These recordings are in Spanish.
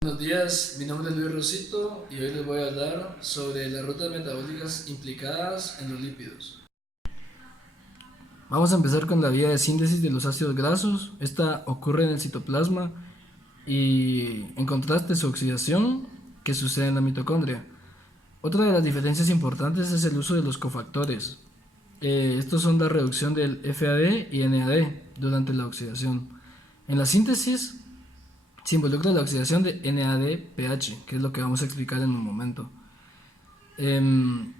Buenos días, mi nombre es Luis Rosito y hoy les voy a hablar sobre las rutas metabólicas implicadas en los lípidos. Vamos a empezar con la vía de síntesis de los ácidos grasos. Esta ocurre en el citoplasma y en contraste su oxidación que sucede en la mitocondria. Otra de las diferencias importantes es el uso de los cofactores. Estos son la reducción del FAD y NAD durante la oxidación. En la síntesis se involucra la oxidación de NADPH, que es lo que vamos a explicar en un momento. Em,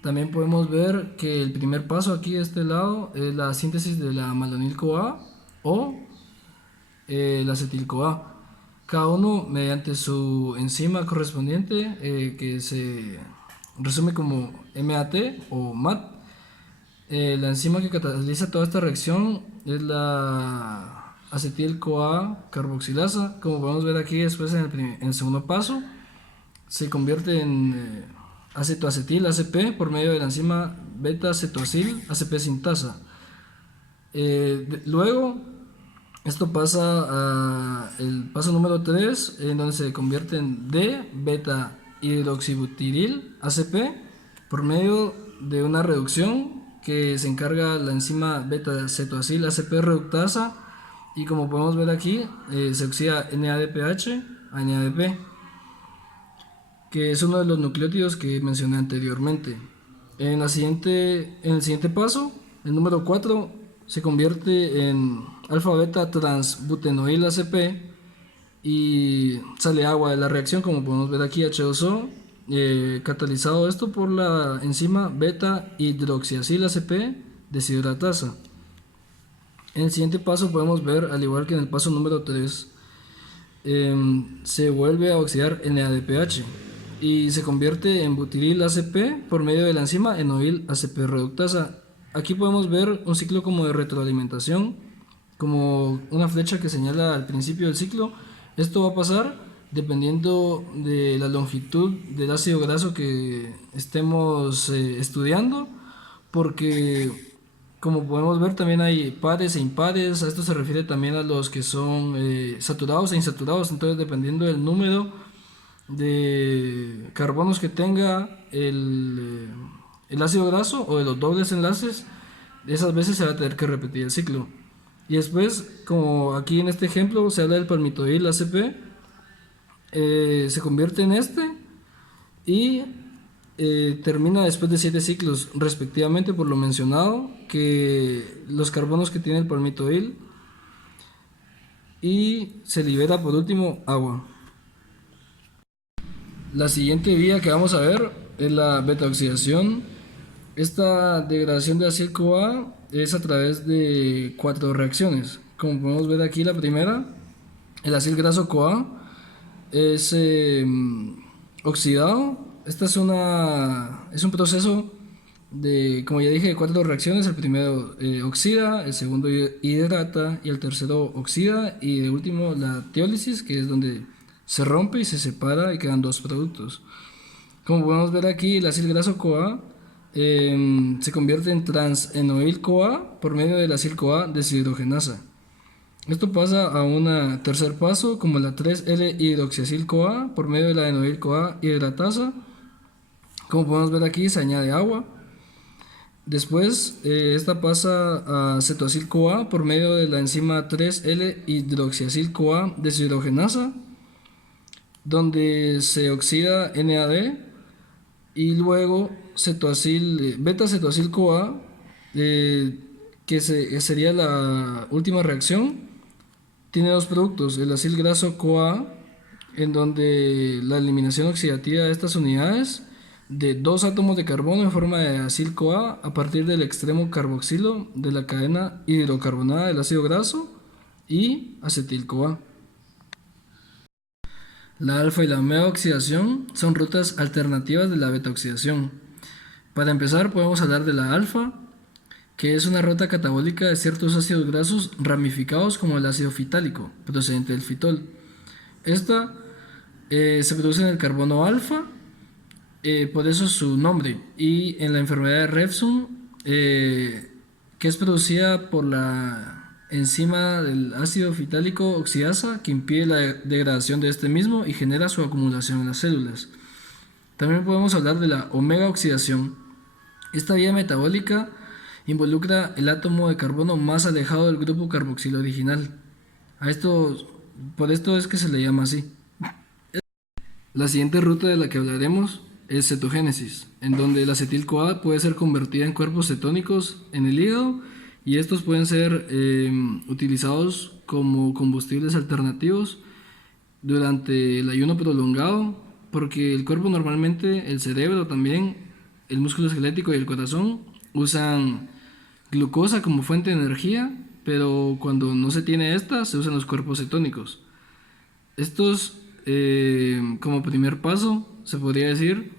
También podemos ver que el primer paso aquí de este lado es la síntesis de la malonil-CoA o el acetil-CoA. Cada uno mediante su enzima correspondiente que se resume como MAT o MAT. La enzima que cataliza toda esta reacción es la acetil-CoA carboxilasa. Como podemos ver aquí después en el segundo paso, se convierte en acetoacetil ACP por medio de la enzima beta-cetoacil ACP sintasa. Luego, esto pasa a el paso número 3, en donde se convierte en D-beta hidroxibutiril ACP por medio de una reducción que se encarga la enzima beta-cetoacil ACP reductasa, y como podemos ver aquí, se oxida NADPH a NADP, que es uno de los nucleótidos que mencioné anteriormente. En el siguiente paso, el número 4 se convierte en alfa-beta transbutenoil ACP y sale agua de la reacción, como podemos ver aquí, H2O, catalizado esto por la enzima beta hidroxiacil ACP deshidratasa. En el siguiente paso podemos ver, al igual que en el paso número 3, se vuelve a oxidar NADPH y se convierte en butiril ACP por medio de la enzima enoil ACP reductasa. Aquí podemos ver un ciclo como de retroalimentación, como una flecha que señala al principio del ciclo. Esto va a pasar dependiendo de la longitud del ácido graso que estemos estudiando, porque como podemos ver también hay pares e impares. A esto se refiere también a los que son saturados e insaturados. Entonces, dependiendo del número de carbonos que tenga el ácido graso o de los dobles enlaces, esas veces se va a tener que repetir el ciclo. Y después, como aquí en este ejemplo se habla del palmitoil ACP, se convierte en este y termina después de 7 ciclos respectivamente, por lo mencionado, que los carbonos que tiene el palmitoil, y se libera por último agua. La siguiente vía que vamos a ver es la beta-oxidación. Esta degradación de acil-CoA es a través de 4 reacciones. Como podemos ver aquí, la primera, el acil graso CoA es oxidado. Esta es un proceso de, como ya dije, de 4 reacciones. El primero oxida, el segundo hidrata y el tercero oxida, y de último la teólisis, que es donde se rompe y se separa y quedan 2 productos. Como podemos ver aquí, el ácido graso CoA se convierte en transenoil CoA por medio del acil CoA deshidrogenasa. Esto pasa a un tercer paso, como la 3L hidroxiacil CoA por medio de la enoil CoA hidratasa. Como podemos ver aquí, se añade agua. Después, esta pasa a cetoacil CoA por medio de la enzima 3L hidroxiacil CoA deshidrogenasa, donde se oxida NAD, y luego cetoacil, beta cetoacil CoA, sería la última reacción. Tiene 2 productos, el acil graso CoA, en donde la eliminación oxidativa de estas unidades de 2 átomos de carbono en forma de acil CoA a partir del extremo carboxilo de la cadena hidrocarbonada del ácido graso, y acetil CoA. La alfa y la omega oxidación son rutas alternativas de la beta oxidación. Para empezar, podemos hablar de la alfa, que es una ruta catabólica de ciertos ácidos grasos ramificados, como el ácido fitálico, procedente del fitol. Esta se produce en el carbono alfa, por eso su nombre, y en la enfermedad de Refsum, que es producida por la enzima del ácido fitálico oxidasa que impide la degradación de este mismo y genera su acumulación en las células. También podemos hablar de la omega oxidación. Esta vía metabólica involucra el átomo de carbono más alejado del grupo carboxilo original. Por esto es que se le llama así. La siguiente ruta de la que hablaremos es cetogénesis, en donde el acetil-CoA puede ser convertida en cuerpos cetónicos en el hígado y estos pueden ser utilizados como combustibles alternativos durante el ayuno prolongado, porque el cuerpo normalmente, el cerebro también, el músculo esquelético y el corazón usan glucosa como fuente de energía, pero cuando no se tiene esta, se usan los cuerpos cetónicos. Estos, como primer paso, se podría decir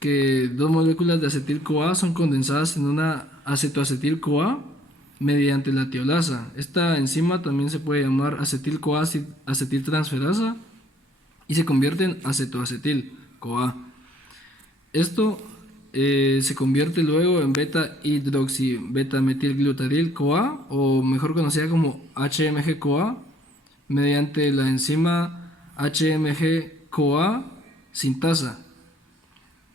que dos moléculas de acetil-CoA son condensadas en una acetoacetil-CoA mediante la tiolasa. Esta enzima también se puede llamar acetil-CoA acetiltransferasa y se convierte en acetoacetil-CoA. Esto se convierte luego en beta-hidroxibetametilglutadil-CoA, o mejor conocida como HMG-CoA, mediante la enzima HMG-CoA sintasa.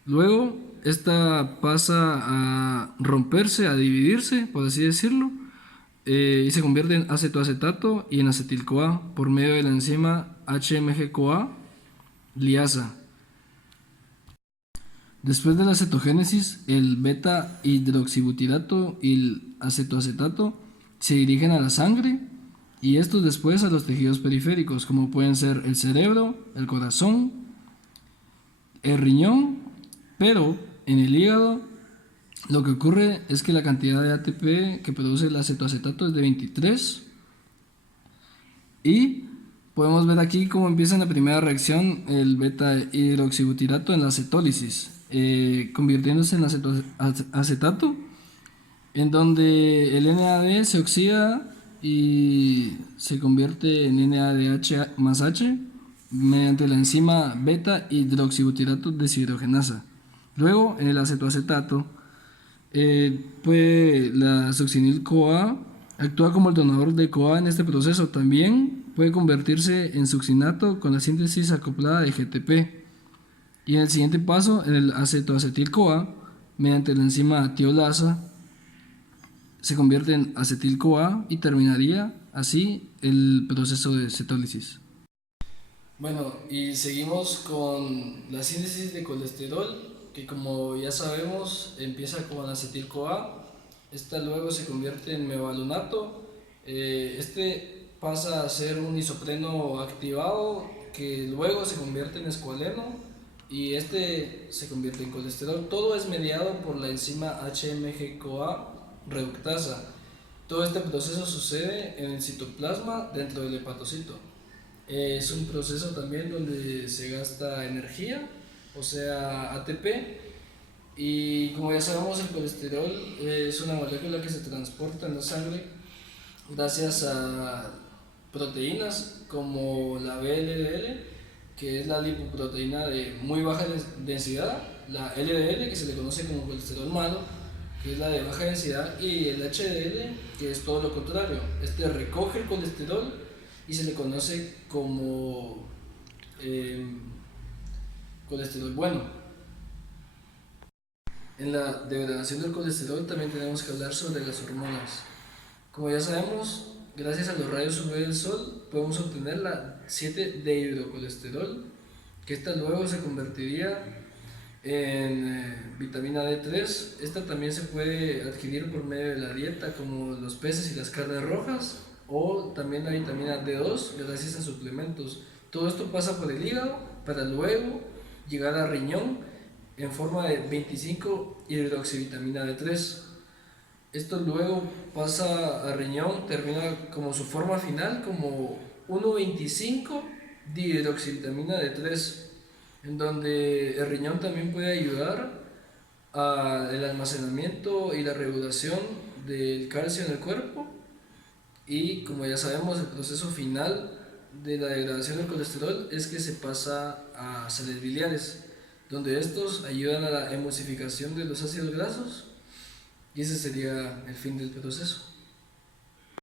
Luego, esta pasa a romperse, a dividirse, por así decirlo, y se convierte en acetoacetato y en acetil-CoA por medio de la enzima HMG-CoA liasa. Después de la cetogénesis, el beta-hidroxibutirato y el acetoacetato se dirigen a la sangre y estos después a los tejidos periféricos, como pueden ser el cerebro, el corazón, el riñón, pero en el hígado lo que ocurre es que la cantidad de ATP que produce el acetoacetato es de 23 y podemos ver aquí cómo empieza en la primera reacción el beta-hidroxibutirato en la cetólisis, convirtiéndose en acetato, en donde el NAD se oxida y se convierte en NADH más H mediante la enzima beta-hidroxibutirato deshidrogenasa. Luego, en el acetoacetato, la succinil-CoA actúa como el donador de CoA en este proceso. También puede convertirse en succinato con la síntesis acoplada de GTP. Y en el siguiente paso, en el acetoacetil-CoA, mediante la enzima tiolasa, se convierte en acetil-CoA y terminaría así el proceso de cetólisis. Bueno, y seguimos con la síntesis de colesterol, que como ya sabemos empieza con acetil-CoA. Esta luego se convierte en mevalоnato. Este pasa a ser un isopreno activado que luego se convierte en escualeno y este se convierte en colesterol. Todo es mediado por la enzima HMG-CoA reductasa. Todo este proceso sucede en el citoplasma dentro del hepatocito. Es un proceso también donde se gasta energía, o sea, ATP, y como ya sabemos, el colesterol es una molécula que se transporta en la sangre gracias a proteínas como la VLDL, que es la lipoproteína de muy baja densidad, la LDL, que se le conoce como colesterol malo, que es la de baja densidad, y el HDL, que es todo lo contrario. Este recoge el colesterol y se le conoce como colesterol bueno. En la degradación del colesterol también tenemos que hablar sobre las hormonas. Como ya sabemos, gracias a los rayos UV del sol podemos obtener la 7-dehidrocolesterol, que esta luego se convertiría en vitamina D3. Esta también se puede adquirir por medio de la dieta, como los peces y las carnes rojas, o también la vitamina D2 gracias a suplementos. Todo esto pasa por el hígado para luego llegar al riñón en forma de 25 hidroxivitamina D3. Esto luego pasa a riñón, termina como su forma final como 1,25 dihidroxivitamina D3, en donde el riñón también puede ayudar al almacenamiento y la regulación del calcio en el cuerpo. Y como ya sabemos, el proceso final de la degradación del colesterol es que se pasa a sales biliares, donde estos ayudan a la emulsificación de los ácidos grasos y ese sería el fin del proceso.